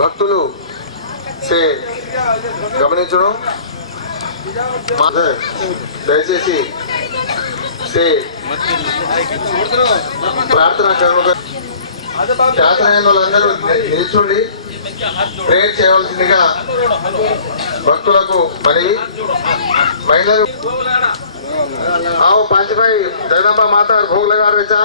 భక్తులు సే గమనించడం దయచేసి సే ప్రార్థన చేతనైన వాళ్ళందరూ నిల్చుండి ప్రేయర్ చేయవలసిందిగా భక్తులకు మనవి. మహిళలు आओ पांच भाई जगदम्बा माता भोग लगा रहे चा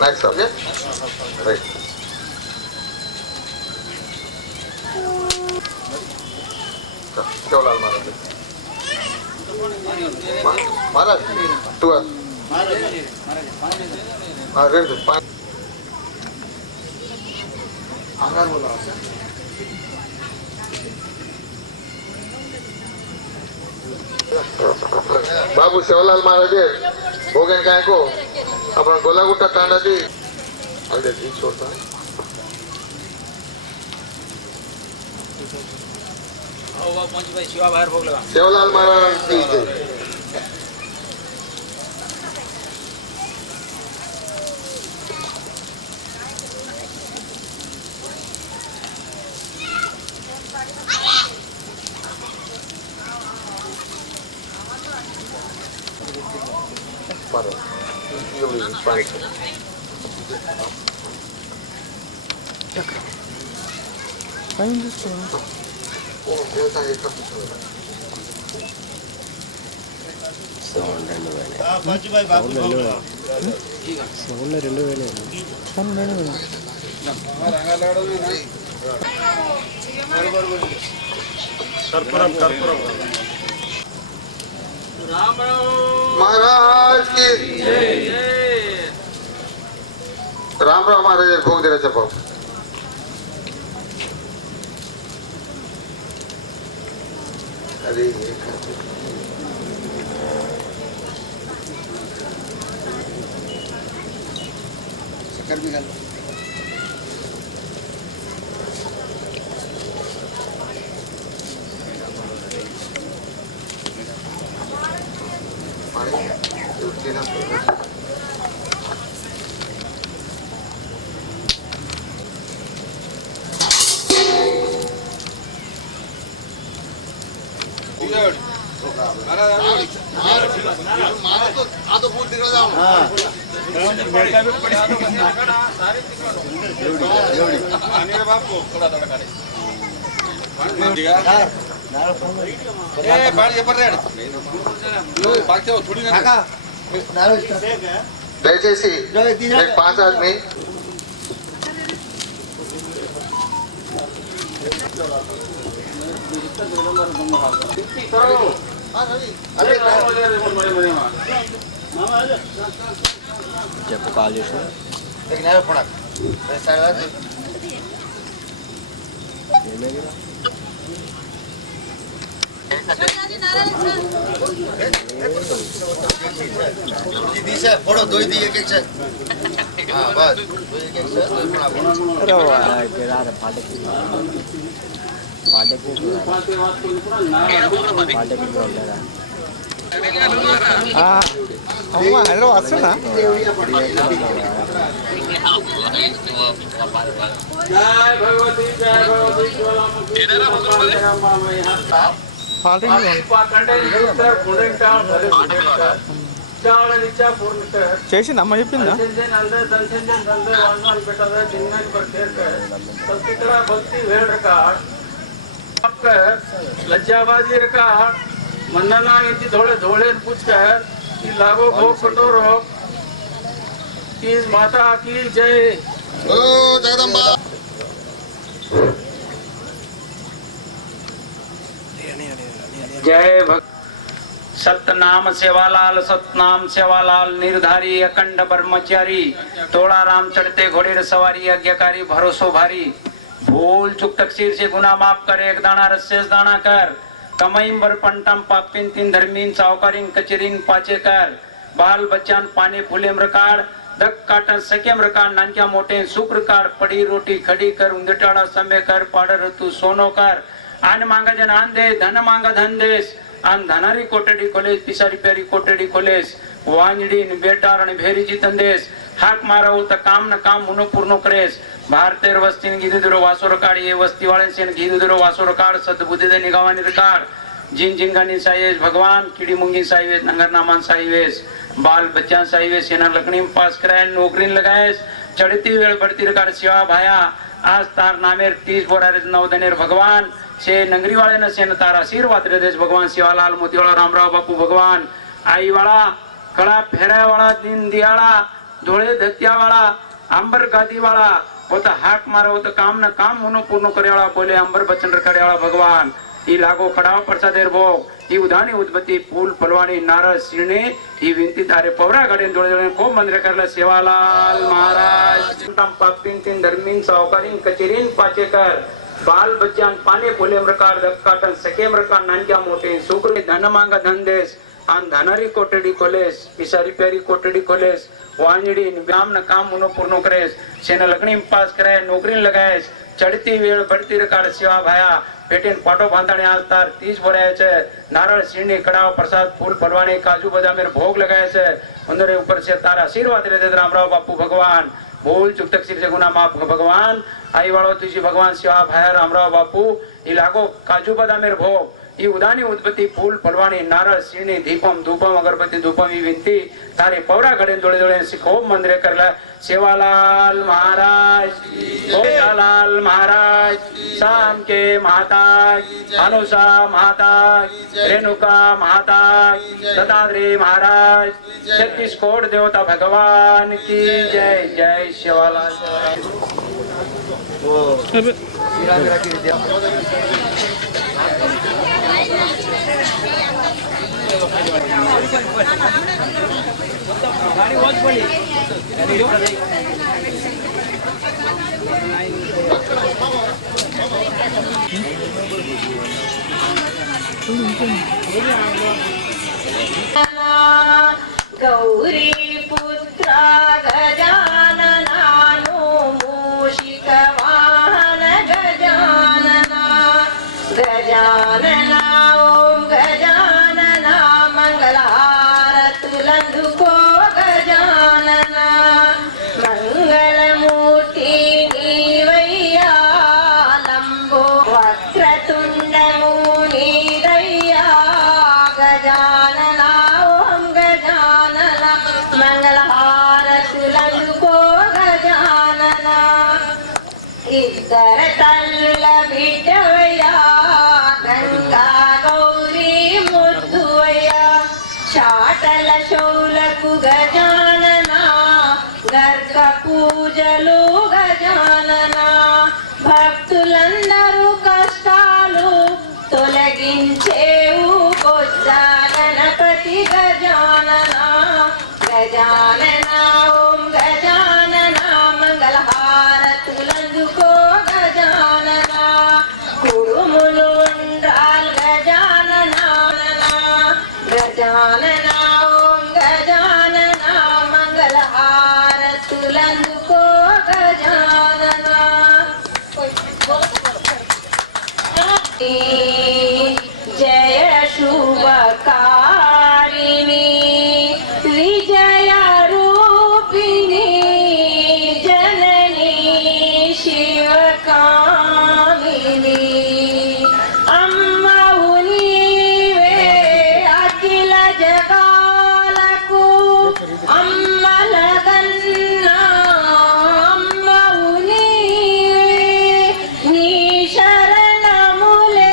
नेक्स्ट ओके राइट सेवलाल महाराज तू बाबू सेवलाल महाराज भोगन काय को अपन गोलागुट्टा तांडा दी छोड़ता है सेवलाल महाराज की जय. महाराज की राम राम महाराज भोग दे रहे बाबू. अरे शक्कर भी डाल దయచేసి 5 आदमी చెప్పు కాల్ చేసి फोड़ो दो ही दिए एक हाँ बस अम्मा हेलो वस्तुना जय भगवती చేసింది అమ్మ చెప్పిందా लज्जाबाजी रखा मंदना थोड़े धोड़े पूछकर लागो भोग कटोरो की माता की जय. ओ जगदम्बा जय भक्त. सतनाम सेवालाल सतनाम सेवालाल निर्धारी अखंड ब्रह्मचारी तोड़ा राम चढ़ते घोड़े सवारी आज्ञाकारी भरोसो भारी भूल चुक तकसीर से गुना माफ कर एक दाना रस्सेस दाना कर कमईम बर पंटम पापिन तीन धर्मीन सावकारिंग कचरिंग पाचे कर बाल बच्चान पाने फूलेम रकाड़ दक काटन सकेम रकार नानक्या मोठे शुक्र कार पडी रोटी खडी कर उंदटाळा समय कर पाडर तू सोनो कर आन मांगा जन आन दे धन मांगा धन देस आन धनारी कोटडी खोलेस पिसारी पेरी कोटडी खोलेस वांजडी बेटार आणि भेरीची तंदेस हाक माराव तर काम न काम मुनो पूर्ण करेस भारतेर वस्तीन गीदुदुरो वासोर काढ ये वस्ती वाळन सेन गीदुदुरो वासोर काढ सद्बुद्धी दे निगावानी काढ जिन जिनगानी साईवेस भगवान कीड़ी मुंगी साईवेस नंगर नामान साईवेस बाल बच्चा साईवेस सेना लकड़ी में पास कराए नौकरी लगाएस चढ़ती वेळ बढ़ती रकार शिवा भाया आज तार नामेर 30 बोरारे नवदनेर भगवान से नंगरी वाले न सेन तार आशीर्वाद रे देश भगवान शिवालाल मोतीवाला रामराव बापू भगवान आई वाला कड़ा फेरा वाला दिन दियाला धोळे धत्या वाला अंबर गादी वाला होता हाक मारा होता काम न काम मुनो पूर्ण करे वाला बोले अंबर बचन रकाडे वाला भगवान ई लागो कडाव प्रसादेर भोग ई उदानी उद्बत्ती फूल फलवाणी नारळ शिरणे ही विनती तारे पवरा घडे डोळे डोळे खूप मंदिर करला सेवालाल महाराज तम पापिन तीन धर्मीन सावकारीन कचेरीन पाचेकर बाल बच्चान पाने फुले प्रकार दक्काटन सके प्रकार नानक्या मोठे शुक्र धन मांगा धन देस आन धनारी कोटडी खोलेस पिसारी प्यारी कोटडी खोलेस वांजडी काम न काम मुनो पूर्ण करेस सेना लकड़ी पास कराय नौकरी लगायस चढ़ती वेळ बढ़ती रकार शिवा भाया पेटेन पाटो बांधणे आज तार 30 बोरायचे नारळ शिरणी कडाव प्रसाद फूल फलवाणी काजू बदामेर भोग लगायचे अंदरे ऊपर से तारा आशीर्वाद रे रामराव बापू भगवान भूल चूक तकसीर से गुना माफ भगवान आई वाळो तुझी भगवान शिवा भाया रामराव बापू ई लागो काजू बदामेर भोग ई उदानी उद्बत्ती फूल फलवाणी नारळ शिरणी दीपम धूपम अगरबत्ती धूपम ई विनती तारे पवरा घडे डोळे डोळे खूप मंदिरे करला सेवालाल महाराज सेवालाल महाराज शाम के महाताज अनुषा महाताज रेणुका महाताज दत्तात्रेय महाराज 36 कोट देवता भगवान की जय जय सेवालाल गौरी पुत्रा गजाननानो मूषिक वाहन गजानना गजानना ओम गजानना मंगलारतुलंदुको गजानना मंगलमूर्ति नीवैया लंबो वक्रतुंडमु नीदय्या गजानना ओम गजानना मंगलहारतुलंदुको गजानना इद्धर तल्ल बिड्डवया गंगा गौरी मुद्दुवया शाटल शौलकु गजानना गर्ग पूजलो गजानना भक्तुలందరూ కష్టాలు తొలగించేవు బొజ్జ గణపతి గజాననా గజాననా ఓం గజాననా మంగళహారతులందుకో గజాననా కుడుములు ఉండ్రాల్ గజాననా గజాననా ఓం గజాననా మంగళహారతులందుకో గజాననా जय शुभकारिणी विजय रूपिणी जननी शिवकामिनी अम्मऊ नीवे अखिल जगाలకు अम्मलगन्ना अम्मऊ नीवे నీ శరణములే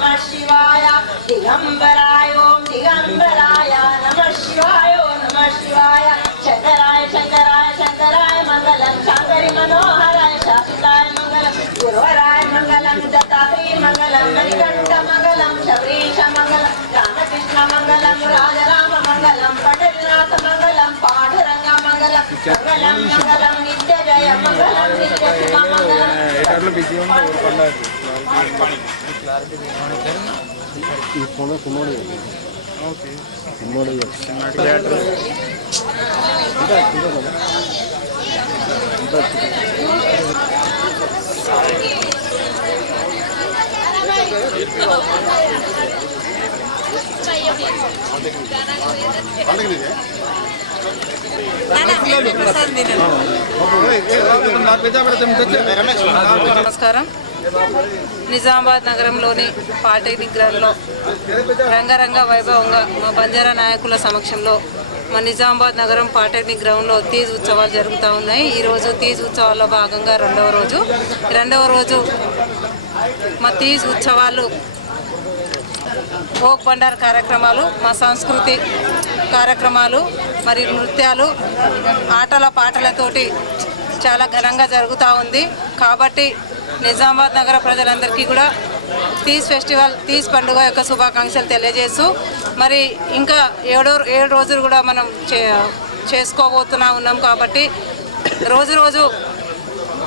नमः शिवाय दिगंबराय ओम दिगंबराय नमः शिवाय ओम नमः शिवाय शंकराय शंकराय शंकराय मंगलम शंकरी मनोहराय शाश्वताय मंगलम गुरुवराय मंगलम दत्तात्रेय मंगलम मणिकंठ मंगलम शबरीश मंगलम रामकृष्ण मंगलम राजराम मंगलम पंडितनाथ मंगलम पांडुरंग मंगलम मंगलम मंगलम नित्य जय मंगलम नित्य शुभ मंगलम ఈ ఫోన్ సిమ్మోడి ఓకే సిమ్మోడి నమస్కారం. నిజామాబాద్ నగరంలోని పాలిటెక్నిక్ గ్రౌండ్లో రంగరంగ వైభవంగా మా బంజారా నాయకుల సమక్షంలో మా నిజామాబాద్ నగరం పాలిటెక్నిక్ గ్రౌండ్లో తీజ్ ఉత్సవాలు జరుగుతూ ఉన్నాయి. ఈరోజు తీజ్ ఉత్సవాల్లో భాగంగా రెండవ రోజు మా తీజ్ ఉత్సవాలు ఫోక్ బండార్ కార్యక్రమాలు, మా సంస్కృతి కార్యక్రమాలు మరియు నృత్యాలు, ఆటల పాటలతోటి చాలా ఘనంగా జరుగుతూ ఉంది. కాబట్టి నిజామాబాద్ నగర ప్రజలందరికీ కూడా తీజ్ పండుగ యొక్క శుభాకాంక్షలు తెలియజేస్తూ మరి ఇంకా 7 రోజులు కూడా మనం ఉన్నాం. కాబట్టి రోజు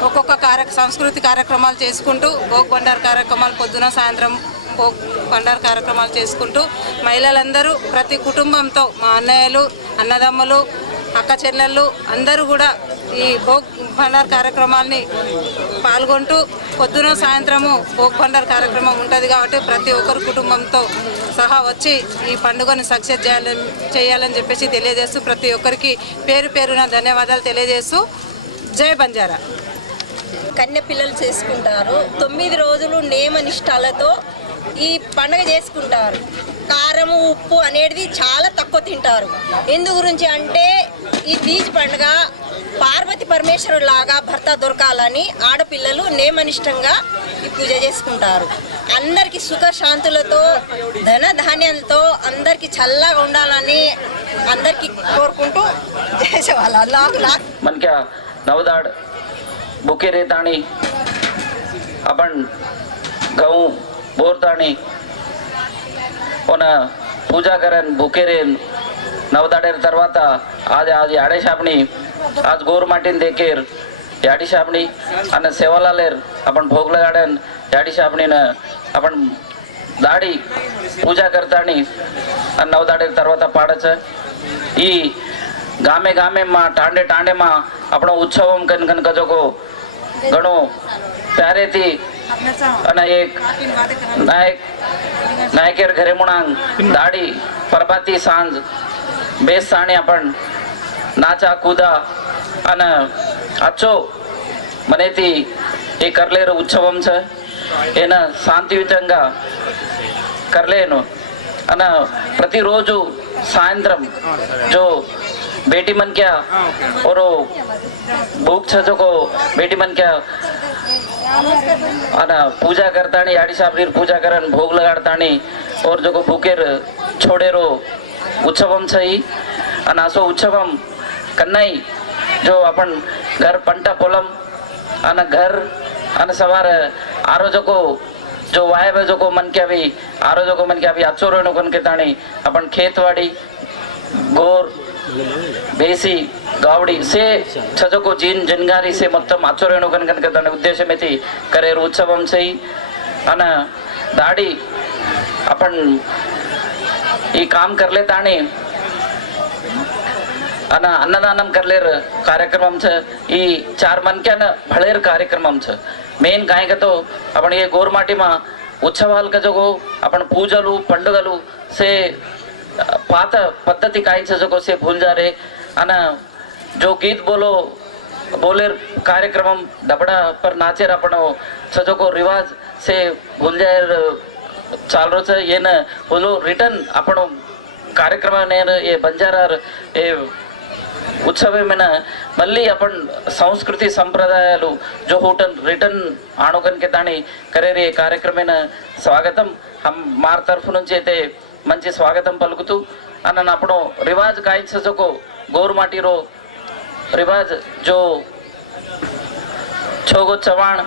ఒక్కొక్క సంస్కృతి కార్యక్రమాలు చేసుకుంటూ ఫోక్ బండార్ కార్యక్రమాలు పొద్దున సాయంత్రం ఫోక్ బండార్ కార్యక్రమాలు చేసుకుంటూ మహిళలందరూ ప్రతి కుటుంబంతో మా అన్నయ్యలు, అన్నదమ్ములు, అక్క చెల్లెళ్ళు అందరూ కూడా ఈ ఫోక్ బండార్ కార్యక్రమాల్ని పాల్గొంటూ పొద్దున సాయంత్రము ఫోక్ బండార్ కార్యక్రమం ఉంటుంది. కాబట్టి ప్రతి ఒక్కరు కుటుంబంతో సహా వచ్చి ఈ పండుగను సక్సెస్ చేయాలని చెప్పేసి తెలియజేస్తూ ప్రతి ఒక్కరికి పేరున ధన్యవాదాలు తెలియజేస్తూ జై బంజారా. కన్య పిల్లలు చేసుకుంటారు. 9 రోజులు నియమ నిష్ఠాలతో ఈ పండుగ చేసుకుంటారు. కారము ఉప్పు అనేది చాలా తక్కువ తింటారు. ఎందు గురించి అంటే ఈ తీజ్ పండుగ పార్వతి పరమేశ్వరుడు లాగా భర్త దొరకాలని ఆడపిల్లలు నియమనిష్టంగా ఈ పూజ చేసుకుంటారు. అందరికీ సుఖశాంతులతో ధన ధాన్యాలతో అందరికీ చల్లగా ఉండాలని అందరికీ కోరుకుంటూ చేసేవాళ్ళు. అల్లాహ్ मनक्या नवदाड बुके रेताणी आपण गहू बोरताणी पूजा करेन भुके रेन नवदाडेर తర్వాత అది ఆడేశాపणी आज गोर माटीन देखेर याडीशापणी आणि सेवालालेर आपण भोग लगाडेन याडीशापणीन आपण दाढी पूजा करतानी आणि नवदाडेर తర్వాత पाडायचं. ఈ गामे में टांडे में अपनो उत्सव कन कजोको घणो प्यारे थी અને એક નાયકેર ઘરે મુણાંગ દાડી પરબાતી સાંજ બેસ સાણી આપણ નાચા કૂદા અને આછો મનેથી એ કરલેર ઉત્સવમ છે એને શાંતિયુతంగా કરલેનો અને પ્રતિરોજુ સાયંત્રમ જો बेटी मन क्या और भूख छजो को बेटी मन क्या अना पूजा करतानी आड़ी साबरीर पूजा करन भोग लगाड़तानी और जो को भूकेर छोड़ेरो उत्सवम छई अना सो उत्सवम कन्नाई जो अपन घर पंटा पोलम अना घर अना सवार आरो जो को जो वायब जो को मन क्या भी आरो जो को मन क्या भी आचोरो नो कन के ताणी अपन खेतवाड़ी गोर बेसी गावड़ी से छजो को जीन जनगारी से మొత్తం ఆచరణను కనుక దాని ఉద్దేశం అయితే కరేరు ఉత్సవం చేయి అన दाढ़ी अपन ఈ काम करले ताणे अन अन्नदानम करलेर कार्यक्रम छ ई 4 मनक्यान भळेर कार्यक्रम छ मेन काय का तो आपण ये गोरमाटी मा उत्सवाल का जो आपण पूजलू पंडगलू से पात पद्धति काय जगो से भूल जा रहे अना जो गीत बोले कार्यक्रम डबड़ा पर नाचेर अपन सजो को रिवाज से भूल जाए चाल रो छे ये न बोलो रिटर्न अपन कार्यक्रम ने ये बंजारा ये उत्सवेमेन मल्ली आपण संस्कृती संप्रदायालु जो होटन रिटर्न आणुकन के ताणी करेरे कार्यक्रमेन स्वागतम हम मार तरफ నుంచి అయితే మంచి స్వాగతం పలుకుతూ అన్న આપણો રિવાજ કાઈ છે જો ગોરમાટીરો રિવાજ જો છોગો ચવાણ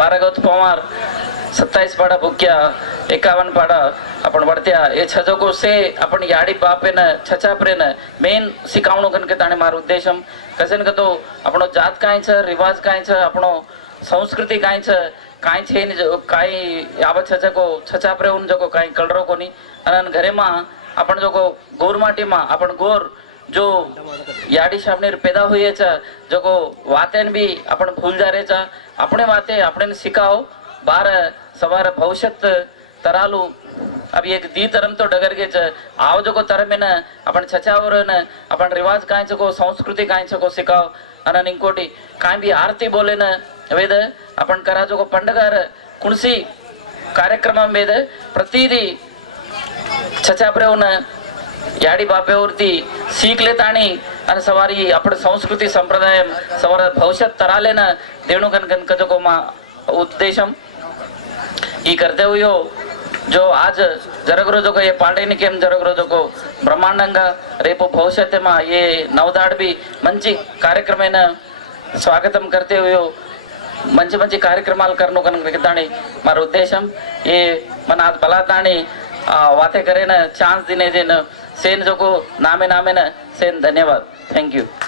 12 ગોત પવાર 27 પાડા ભૂક્યા 51 પાડા आपण वरत्या ए छजको से आपण याडी बापेन छछापरेन मेन शिकावणो कन के ताणे मारो उद्देशम कसेन कतो आपणो जात काय छ रिवाज काय छ आपणो संस्कृती काय छ काय छे नि काय आव छछको छछापरेउन जको काय कलरो कोनी अन घरे मा आपण जको गोरमाटी मा आपण गोर जो याडी सामने पैदा हुए छ जको वातेन भी आपण भूल जा रे छ अपने वाते अपने सिखाओ बार सवार भविष्य तरालू अभी एक दी तरम तो डगर के आव जो को तरम में न अपन छचावर न अपन रिवाज काय को संस्कृति काय को सिखाओ अन इंकोटी काय भी आरती बोले न वेद अपन करा जो को पंडगार कुणसी कार्यक्रम वेद प्रतिदी छचापरे न याडी बापेवरती सीख लेताणी आणि सवारी आपण संस्कृती संप्रदाय सवार भविष्य तराले न देणु कन कन जो को मा उद्देशम ई करते हुए जो आज जरगरो जो को ये पांडेनी केम जरगरो जो को ब्रह्मांडंगा रेपो भविष्य में ये नवदाड़ भी मंची कार्यक्रमेन स्वागतम करते हुए मंची मंची कार्यक्रमाल करनो कन मारो उद्देशम ये मन आज बलाताणी वाते करे न चांस दिने देन सेन जो को नामे नामे न सेन धन्यवाद थैंक यू।